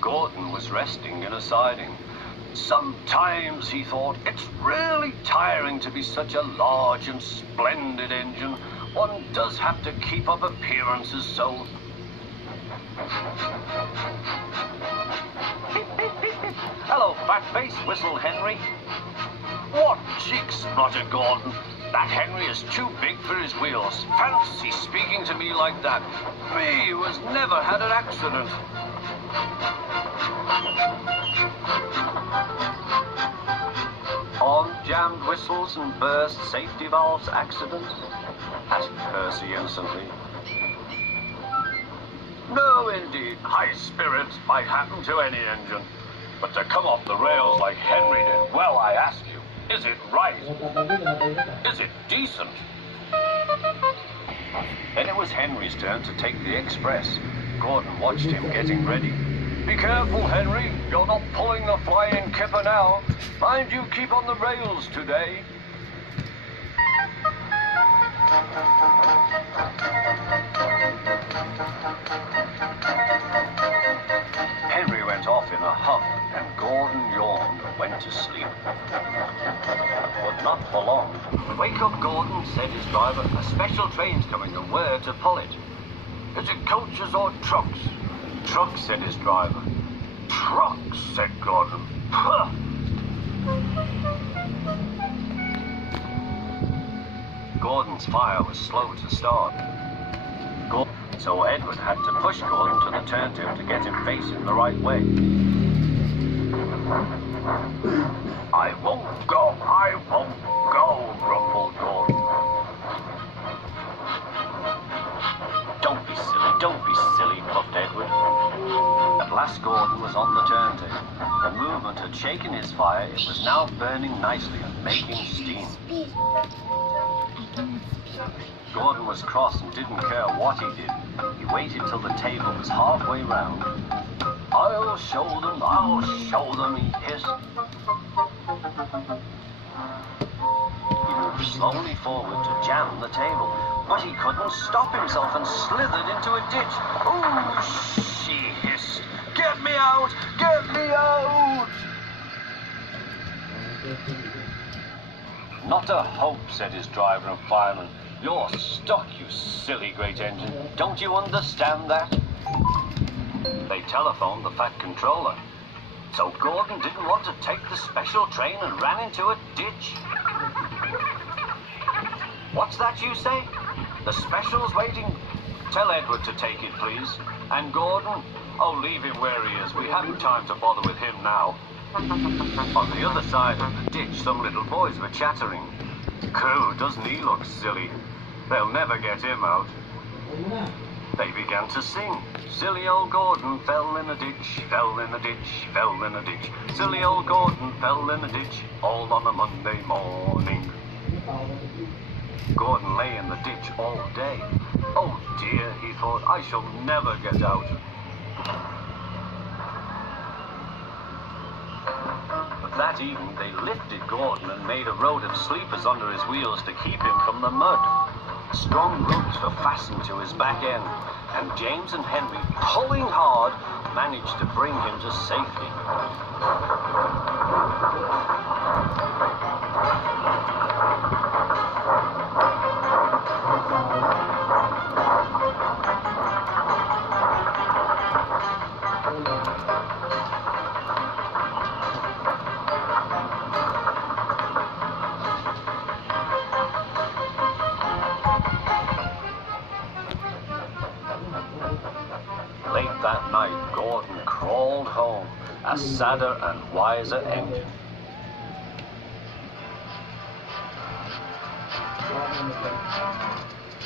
Gordon was resting in a siding. Sometimes, he thought, it's really tiring to be such a large and splendid engine. One does have to keep up appearances, so... Hello, Fatface, whistled Henry. What jigs, spluttered Gordon. That Henry is too big for his wheels. Fancy speaking to me like that. Me, who has never had an accident. On jammed whistles and burst safety valves accident? Asked Percy innocently. No, indeed. High spirits might happen to any engine. But to come off the rails like Henry did, well, I ask you, is it right? Is it decent? Then it was Henry's turn to take the express. Gordon watched him getting ready. Be careful, Henry. You're not pulling the flying kipper now. Mind you keep on the rails today. Henry went off in a huff, and Gordon yawned and went to sleep. But not for long. Wake up, Gordon, said his driver. A special train's coming, and where to pull it? Is it coaches or trucks? Trucks, said his driver. Trucks, said Gordon. Puh! Gordon's fire was slow to start. So Edward had to push Gordon to the turntable to get him facing the right way. I won't go, grumbled Gordon. Don't be silly, puffed Edward. At last Gordon was on the turntable. The movement had shaken his fire. It was now burning nicely and making steam. Gordon was cross and didn't care what he did. He waited till the table was halfway round. I'll show them, he hissed. He moved slowly forward to jam the table, but he couldn't stop himself and slithered into a ditch. Ooh, she hissed. Get me out! Get me out! Not a hope, said his driver and fireman. You're stuck, you silly great engine. Don't you understand that? They telephoned the Fat Controller. So Gordon didn't want to take the special train and ran into a ditch. What's that you say? The special's waiting. Tell Edward to take it, please. And Gordon? Oh, leave him where he is. We haven't time to bother with him now. On the other side of the ditch, some little boys were chattering. Cool, doesn't he look silly? They'll never get him out. They began to sing. Silly old Gordon fell in a ditch, fell in a ditch, fell in a ditch. Silly old Gordon fell in a ditch, all on a Monday morning. Gordon lay in the ditch all day. Oh dear, he thought, I shall never get out. But that evening they lifted Gordon and made a road of sleepers under his wheels to keep him from the mud. Strong ropes were fastened to his back end, and James and Henry, pulling hard, managed to bring him to safety. Late that night, Gordon crawled home, a sadder and wiser engine.